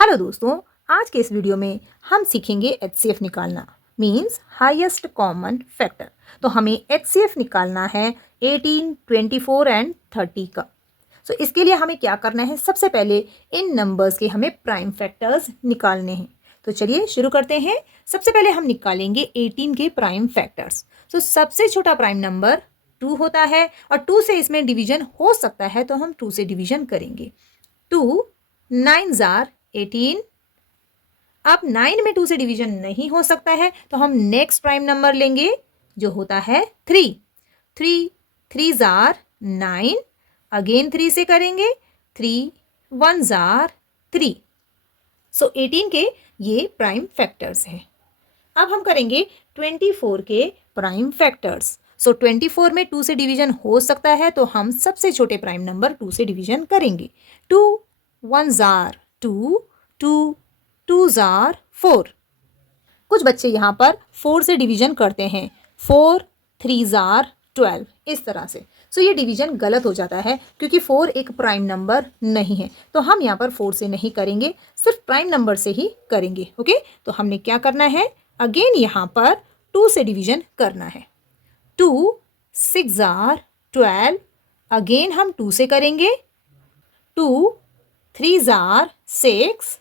Hello दोस्तों, आज के इस वीडियो में हम सीखेंगे एचसीएफ निकालना मींस हाईएस्ट कॉमन फैक्टर। तो हमें एचसीएफ निकालना है 18, 24 एंड 30 का। सो इसके लिए हमें क्या करना है, सबसे पहले इन नंबर्स के हमें प्राइम फैक्टर्स निकालने हैं। तो चलिए शुरू करते हैं। सबसे पहले हम निकालेंगे 18 के प्राइम फैक्टर्स। सो सबसे छोटा प्राइम नंबर 2 होता है और 2 से इसमें डिवीजन हो सकता है, तो हम 2 से डिवीजन करेंगे। 2 9s आर 18। अब 9 में 2 से डिवीजन नहीं हो सकता है, तो हम नेक्स्ट प्राइम नंबर लेंगे जो होता है 3। 3 आर 9, अगेन 3 से करेंगे। 3 1s आर 3। सो 18 के ये प्राइम फैक्टर्स हैं। अब हम करेंगे 24 के प्राइम फैक्टर्स। सो 24 में 2 से डिवीजन हो सकता है, तो हम सबसे छोटे प्राइम नंबर 2 से डिवीजन करेंगे। 2 1s आर 2, 2 2s आर 4। कुछ बच्चे यहाँ पर 4 से डिवीजन करते हैं। 4 3s आर 12, इस तरह से। सो ये डिवीजन गलत हो जाता है क्योंकि 4 एक प्राइम नंबर नहीं है, तो हम यहाँ पर 4 से नहीं करेंगे, सिर्फ प्राइम नंबर से ही करेंगे। ओके, तो हमने क्या करना है, अगेन यहाँ पर 2 से डिवीजन करना है। 2 6 आर 12, अगेन हम 2 से करेंगे। 2 3s आर 6।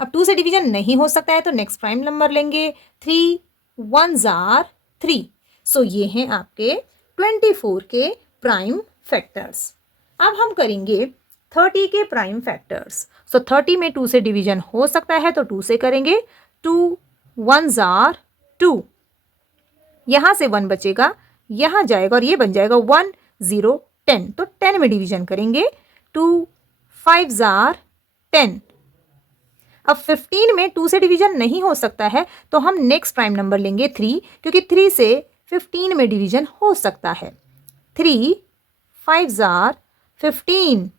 अब 2 से डिवीजन नहीं हो सकता है, तो नेक्स्ट प्राइम नंबर लेंगे। 3 1s आर 3। सो ये हैं आपके 24 के प्राइम फैक्टर्स। अब हम करेंगे 30 के प्राइम फैक्टर्स। सो 30 में 2 से डिवीजन हो सकता है, तो 2 से करेंगे। 2 1s आर 2, यहाँ से 1 बचेगा, यहाँ जाएगा और ये बन जाएगा 1 0 10, तो 10 में डिवीजन करेंगे। 2 5s आर 10। अब 15 में 2 से डिवीजन नहीं हो सकता है, तो हम नेक्स्ट प्राइम नंबर लेंगे 3, क्योंकि 3 से 15 में डिवीजन हो सकता है। 3 5s आर 15।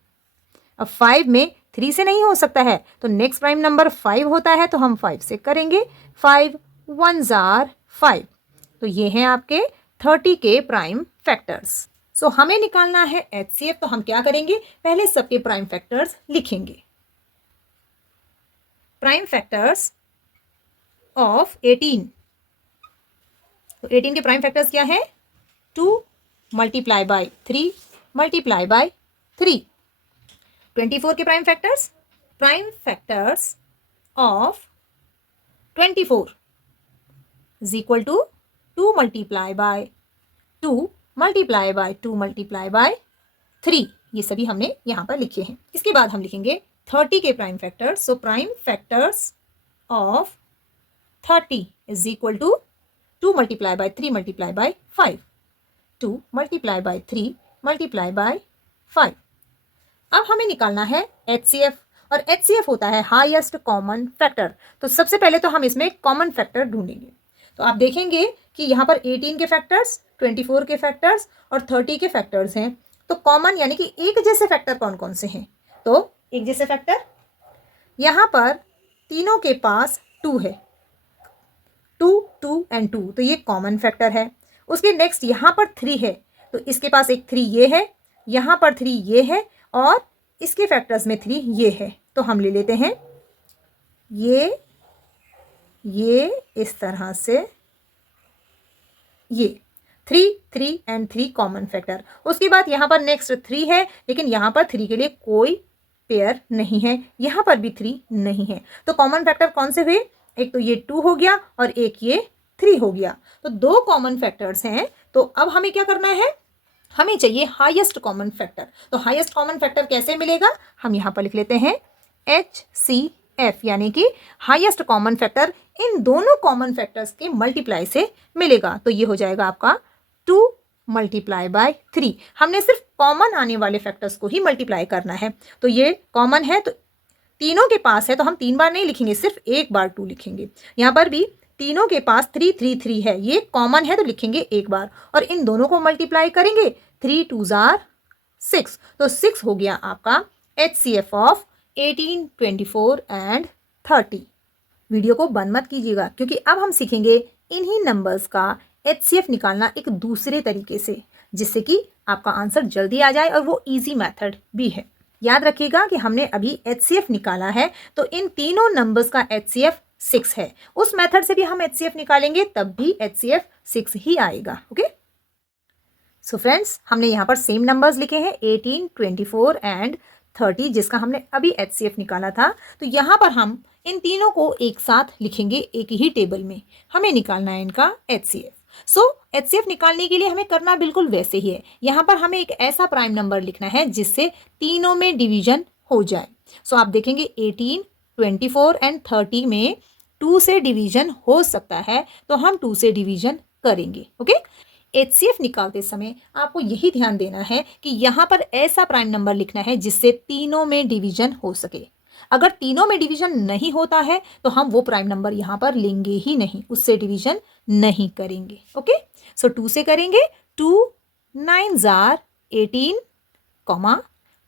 अब 5 में 3 से नहीं हो सकता है, तो नेक्स्ट प्राइम नंबर 5 होता है, तो हम 5 से करेंगे। 5 1s आर 5। तो ये हैं आपके 30 के प्राइम फैक्टर्स। सो हमें निकालना है एचसीएफ, तो हम क्या करेंगे, पहले सबके प्राइम फैक्टर्स लिखेंगे। Prime factors of 18। तो 18 के प्राइम फैक्टर्स क्या है, 2 मल्टीप्लाई बाय 3 मल्टीप्लाई बाय 3। 24 के prime factors of 24 is equal to 2 multiply by 2 multiply by 2 multiply by 3। ये सभी हमने यहाँ पर लिखे हैं। इसके बाद हम लिखेंगे 30 के prime factors. So prime factors of 30 is equal to 2 multiply by 3 multiply by 5। 2 multiply by 3 multiply by 5। अब हमें निकालना है एचसीएफ, और एचसीएफ होता है हाईएस्ट कॉमन फैक्टर। तो सबसे पहले तो हम इसमें कॉमन फैक्टर ढूंढेंगे। तो आप देखेंगे कि यहाँ पर 18 के फैक्टर्स, 24 के फैक्टर्स और 30 के फैक्टर्स हैं। तो कॉमन यानी कि एक जैसे फैक्टर कौन कौन से हैं, तो एक जैसे फैक्टर यहाँ पर तीनों के पास 2 है, 2 2 एंड 2, तो ये कॉमन फैक्टर है। उसके नेक्स्ट यहाँ पर 3 है, तो इसके पास एक 3 ये है, यहाँ पर 3 ये है और इसके फैक्टर्स में 3 ये है। तो हम ले लेते हैं ये इस तरह से, ये 3 3 एंड 3 कॉमन फैक्टर। उसके बाद यहाँ पर नेक्स्ट 3 है, लेकिन यहाँ पर 3 के लिए कोई पेयर नहीं है, यहाँ पर भी 3 नहीं है। तो कॉमन फैक्टर कौन से हुए, एक तो ये 2 हो गया और एक ये 3 हो गया। तो 2 कॉमन फैक्टर्स हैं। तो अब हमें क्या करना है, हमें चाहिए हाईएस्ट कॉमन फैक्टर। तो हाईएस्ट कॉमन फैक्टर कैसे मिलेगा, हम यहाँ पर लिख लेते हैं HCF, यानी कि हाईएस्ट कॉमन फैक्टर इन दोनों कॉमन फैक्टर्स के मल्टीप्लाई से मिलेगा। तो ये हो जाएगा आपका 2 मल्टीप्लाई बाय 3। हमने सिर्फ कॉमन आने वाले फैक्टर्स को ही मल्टीप्लाई करना है। तो ये कॉमन है, तो तीनों के पास है, तो हम 3 बार नहीं लिखेंगे, सिर्फ एक बार 2 लिखेंगे। यहाँ पर भी तीनों के पास 3 3 3 है, ये कॉमन है, तो लिखेंगे एक बार और इन दोनों को मल्टीप्लाई करेंगे। 3 2s आर 6। तो 6 हो गया आपका HCF ऑफ 18 24 एंड 30। वीडियो को बंद मत कीजिएगा, क्योंकि अब हम सीखेंगे इन्हीं नंबर्स का HCF निकालना एक दूसरे तरीके से, जिससे कि आपका आंसर जल्दी आ जाए और वो इजी मेथड भी है। याद रखिएगा कि हमने अभी HCF निकाला है, तो इन तीनों नंबर्स का HCF 6 है। उस मेथड से भी हम HCF निकालेंगे तब भी HCF 6 ही आएगा। ओके, सो फ्रेंड्स, हमने यहाँ पर सेम नंबर्स लिखे हैं 18, 24 एंड 30, जिसका हमने अभी HCF निकाला था। तो यहाँ पर हम इन तीनों को एक साथ लिखेंगे एक ही टेबल में। हमें निकालना है इनका HCF। सो HCF निकालने के लिए हमें करना बिल्कुल वैसे ही है। यहाँ पर हमें एक ऐसा प्राइम नंबर लिखना है जिससे तीनों में डिवीजन हो जाए। सो आप देखेंगे 18, 24 एंड 30 में 2 से डिवीजन हो सकता है, तो हम 2 से डिवीजन करेंगे। ओके, HCF निकालते समय आपको यही ध्यान देना है कि यहाँ पर ऐसा प्राइम नंबर लिखना है जिससे तीनों में डिवीजन हो सके। अगर तीनों में डिवीजन नहीं होता है तो हम वो प्राइम नंबर यहाँ पर लेंगे ही नहीं, उससे डिवीजन नहीं करेंगे। ओके, सो 2 से करेंगे। 2 9s are 18,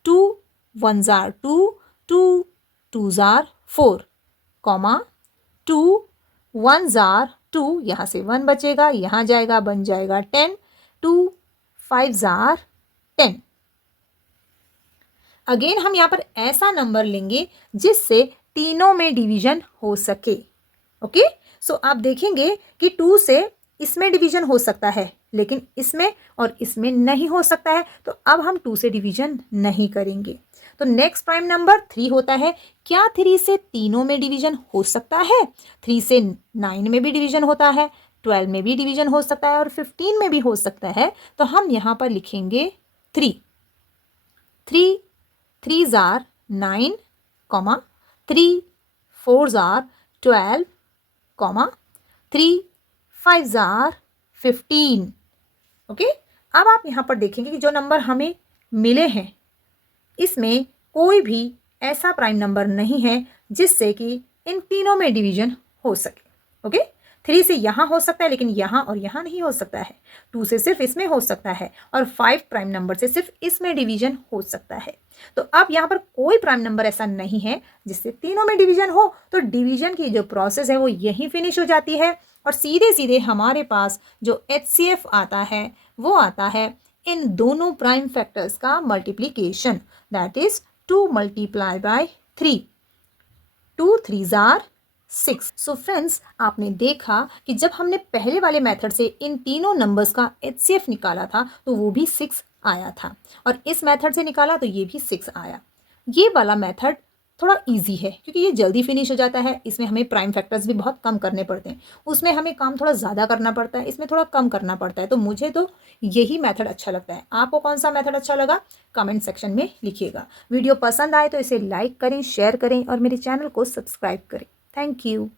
2 1s are 2, 2 2s are 4, 2 1s are 2, यहाँ से 1 बचेगा, यहाँ जाएगा, बन जाएगा 10, 2 5s are 10। अगेन हम यहाँ पर ऐसा नंबर लेंगे जिससे तीनों में डिवीजन हो सके। ओके, सो आप देखेंगे कि 2 से इसमें डिवीजन हो सकता है लेकिन इसमें और इसमें नहीं हो सकता है, तो अब हम 2 से डिवीजन नहीं करेंगे। तो नेक्स्ट प्राइम नंबर 3 होता है। क्या 3 से तीनों में डिवीजन हो सकता है? 3 से 9 में भी डिवीजन होता है, 12 में भी डिवीजन हो सकता है और 15 में भी हो सकता है। तो हम यहाँ पर लिखेंगे 3 3s are 9, 3 4s are 12, 3 5s are 15। Okay, अब आप यहाँ पर देखेंगे कि जो नंबर हमें मिले हैं इसमें कोई भी ऐसा प्राइम नंबर नहीं है जिससे कि इन तीनों में डिवीजन हो सके। ओके, 3 से यहाँ हो सकता है लेकिन यहाँ और यहाँ नहीं हो सकता है, 2 से सिर्फ इसमें हो सकता है और 5 प्राइम नंबर से सिर्फ इसमें डिवीजन हो सकता है। तो अब यहाँ पर कोई प्राइम नंबर ऐसा नहीं है जिससे तीनों में डिवीजन हो, तो डिवीजन की जो प्रोसेस है वो यहीं फिनिश हो जाती है और सीधे सीधे हमारे पास जो HCF आता है वो आता है इन दोनों प्राइम फैक्टर्स का multiplication, that is 2 multiplied by 3, 2 3s are 6। So friends, आपने देखा कि जब हमने पहले वाले मेथड से इन तीनों नंबर्स का HCF निकाला था तो वो भी 6 आया था और इस मेथड से निकाला तो ये भी 6 आया। ये वाला मेथड थोड़ा इजी है क्योंकि ये जल्दी फिनिश हो जाता है। इसमें हमें प्राइम फैक्टर्स भी बहुत कम करने पड़ते हैं, उसमें हमें काम थोड़ा ज़्यादा करना पड़ता है, इसमें थोड़ा कम करना पड़ता है। तो मुझे तो यही मेथड अच्छा लगता है। आपको कौन सा मेथड अच्छा लगा कमेंट सेक्शन में लिखिएगा। वीडियो पसंद आए तो इसे लाइक करें, शेयर करें और मेरे चैनल को सब्सक्राइब करें। Thank you.